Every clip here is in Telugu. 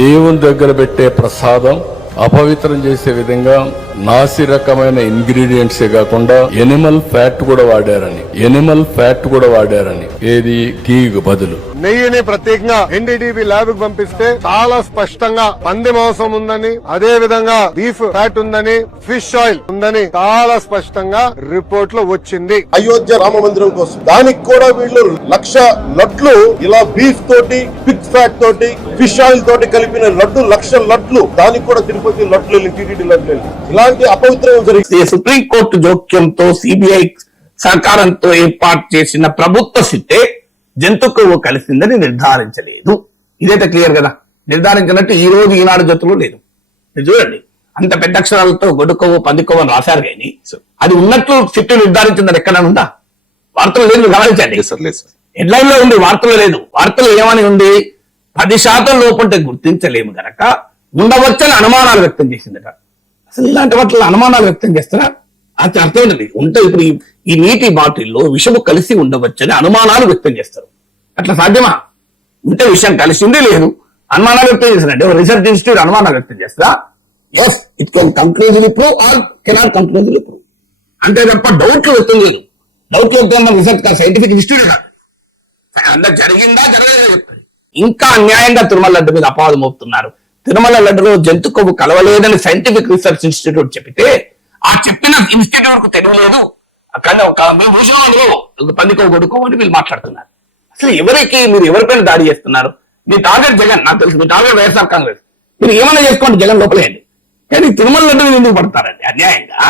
దేవుని దగ్గర పెట్టే ప్రసాదం అపవిత్రం చేసే విధంగా నాసి రకమైన ఇంగ్రీడియంట్సే కాకుండా ఎనిమల్ ఫ్యాట్ కూడా వాడారని ఏది ఘీకు బదులు నెయ్యిని ప్రత్యేకంగా ఎన్డీటీవీ ల్యాబ్ కు పంపిస్తే చాలా స్పష్టంగా పంది మాంసం ఉందని, అదే విధంగా బీఫ్ ఫ్యాట్ ఉందని, ఫిష్ ఆయిల్ ఉందని చాలా స్పష్టంగా రిపోర్ట్ లో వచ్చింది. అయోధ్య రామ మందిరం కోసం దానికి కూడా వీళ్ళు 1,00,000 లడ్లు ఇలా బీఫ్ తోటి, పిగ్ ఫ్యాట్ తోటి, ఫిష్ ఆయిల్ తోటి కలిపిన లడ్డు 1,00,000 లడ్లు, దానికి కూడా తిరుపతి లడ్లు, టీటీడీ లడ్లు, ఇలాంటి అపవిత్రం జరిగింది. సుప్రీంకోర్టు జోక్యంతో సిబిఐ సహకారంతో ఏర్పాటు చేసిన ప్రభుత్వ సిట్టే జంతు కొవ్వు కలిసిందని నిర్ధారించలేదు. ఇదైతే క్లియర్ కదా. నిర్ధారించినట్టు ఈ రోజు ఈనాడు జట్టులో లేదు. చూడండి, అంత పెద్ద అక్షరాలతో గొడ్డు కొవ్వు, పంది కొవ్వు అని రాశారు కానీ అది ఉన్నట్లు సిట్టు నిర్ధారించిందని ఎక్కడ ఉందా? వార్తలు లేదు, గమనించండి. హెడ్లైన్ లో ఉంది, వార్తలు లేదు. వార్తలు ఏమని ఉంది? 10% లోపుంటే గుర్తించలేము గనక ఉండవచ్చని అనుమానాలు వ్యక్తం చేసిందట. అసలు ఇలాంటి వాటిలో అనుమానాలు వ్యక్తం చేస్తారా? అది అర్థం ఏంటండి? ఉంటే ఇప్పుడు ఈ నీటి బాటిల్లో విషము కలిసి ఉండవచ్చని అనుమానాలు వ్యక్తం చేస్తారు. అట్లా సాధ్యమా? ఉంటే విషయం కలిసింది లేదు, అనుమానాలు వ్యక్తం చేస్తారంటే రీసెర్చ్ ఇన్స్టిట్యూట్ అనుమానాలు వ్యక్తం చేస్తా. Yes, it can conclusively prove or cannot conclusively prove. అంటే తప్ప డౌట్లు వ్యక్తం లేదు. డౌట్లు వ్యక్తం రీసెర్చ్ కాదు, సైంటిఫిక్ ఇన్స్టిట్యూట్ కాదు. అందరూ జరిగిందా జరగలేదా చెప్తారు. ఇంకా అన్యాయంగా తిరుమల లడ్డు మీద అపవాదం మోపుతున్నారు. తిరుమల లడ్డులో జంతు కొవ్వు కలవలేదని సైంటిఫిక్ రీసెర్చ్ ఇన్స్టిట్యూట్ చెప్పితే ఆ చెప్పిన ఇన్స్టిట్యూట్ కు తెలియలేదు, పంది కొవ్వు గొడ్డు కొవ్వు అని వీళ్ళు మాట్లాడుతున్నారు. అసలు మీరు ఎవరిపైన దాడి చేస్తున్నారు? మీ టార్గెట్ జగన్, నాకు తెలుసు. మీ టార్గెట్ వైఎస్ఆర్ కాంగ్రెస్. మీరు ఏమైనా చేసుకోండి, జగన్ లోపలేయండి. కానీ తిరుమల లడ్డు మీద ఎందుకు పడతారండి అన్యాయంగా?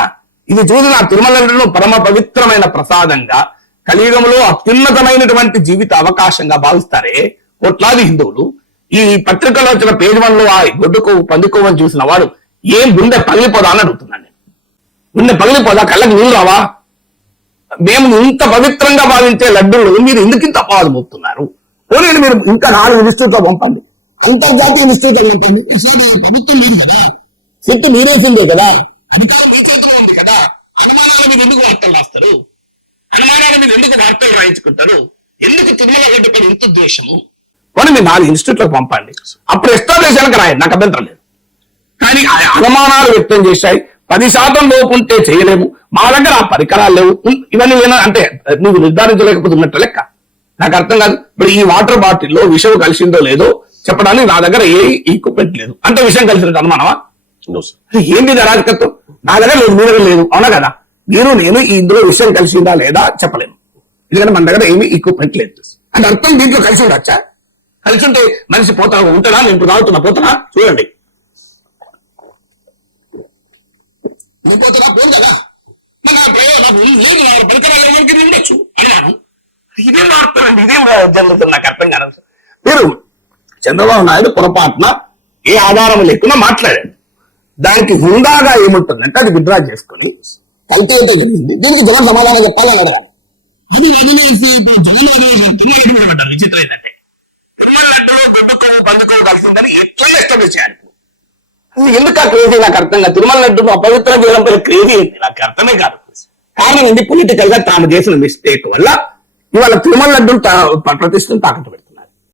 ఇది చూసిన తిరుమల లడ్డును పరమ పవిత్రమైన ప్రసాదంగా, కలియుగంలో అత్యున్నతమైనటువంటి జీవిత అవకాశంగా భావిస్తారే కోట్లాది హిందువులు. ఈ పత్రికలో వచ్చిన పేజ్ 1 లో ఆ గొడ్డు కొవ్వు, పంది కొవ్వు అని చూసిన వాడు ఏం గుండె పగిలిపోదా అని అడుగుతున్నాను నేను. గుండె పగిలిపోదా? కళ్ళకి నీళ్ళు రావా? మేము ఇంత పవిత్రంగా భావించే లడ్డూలు మీరు ఎందుకు ఇంత అపవాదం మోపుతున్నారు? పోనీ మీరు ఇంకా 4 ఇన్స్టిట్యూట్లో పంపండి, అంతర్జాతీయ ఇన్స్టిట్యూట్ పంపండి. ప్రభుత్వం లేదు కదా, సిట్టు మీరేసిందే కదా, అధికారం మీ చేతిలో ఉంది కదా. అనుమానాల మీద ఎందుకు వార్తలు రాస్తారు? అనుమానాల మీద ఎందుకు వార్తలు రాయించుకుంటారు? ఎందుకు తిరుమల గడ్డపై ఇంత ద్వేషము? పోనీ మీరు 4 ఇన్స్టిట్యూట్లకు పంపండి, అప్పుడు ఎస్టాబ్లిష్ రాయండి, నాకు అభ్యంతరం లేదు. కానీ అనుమానాలు వ్యక్తం చేశాయి. 10% లోపు ఉంటే చేయలేము, మా దగ్గర ఆ పరికరాలు లేవు, ఇవన్నీ అంటే నువ్వు నిర్ధారించలేకపోతే ఉన్నట్టు లెక్క. నాకు అర్థం కాదు. ఇప్పుడు ఈ వాటర్ బాటిల్లో విషయం కలిసిందో లేదో చెప్పడానికి నా దగ్గర ఏ ఈక్విప్మెంట్ లేదు అంటే విషయం కలిసినట్టు అనుమానమా? ఏంటి అరాజకత్వం? నా దగ్గర లేదు, మీ దగ్గర లేదు, అవునా కదా? నేను ఇందులో విషయం కలిసిందా లేదా చెప్పలేను, ఎందుకంటే మన దగ్గర ఏమీ ఈక్విప్మెంట్ లేదు. అంటే అర్థం దీంట్లో కలిసి ఉండొచ్చా? కలిసి ఉంటే మనిషి ఉంటాడా? నేను ఇప్పుడు తాగుతున్నా, పోతున్నా చూడండి, పోతున్నా పోదు కదా. లేదు, పరికరాలు ఉండొచ్చు అన్నాను. ఇదేం మారుతారండి, ఇదేం జరుగుతుంది నాకు అర్థం కాదు. మీరు చంద్రబాబు నాయుడు పొరపాటున ఏ ఆధారం లేకుండా మాట్లాడాడు. దానికి హుందాగా ఏముంటుందంటే అది విత్డ్రా చేసుకొని కల్తీ అయితే జరిగింది, దీనికి జగన్ సమాధానం చెప్పాలని అడగాలి. అది వదిలేసి విచిత్రం ఏంటంటే తిరుమల లడ్డులో గొడ్డు కొవ్వు, పంది కొవ్వు కలిసిందని ఎట్లా ఎస్టాబ్లిష్ చేయాలి? ఎందుకు ఆ క్రేజీ నాకు అర్థం కాదు. తిరుమల లడ్డును అపవిత్ర చేయడంపై క్రేజీ ఏంటి నాకు అర్థమే కాదు. కారణం ఏంటి? పొలిటికల్ గా తాము చేసిన మిస్టేక్ వల్ల ఇవాళ తిరుమల లడ్డును ప్రతిష్టను తాకట్టు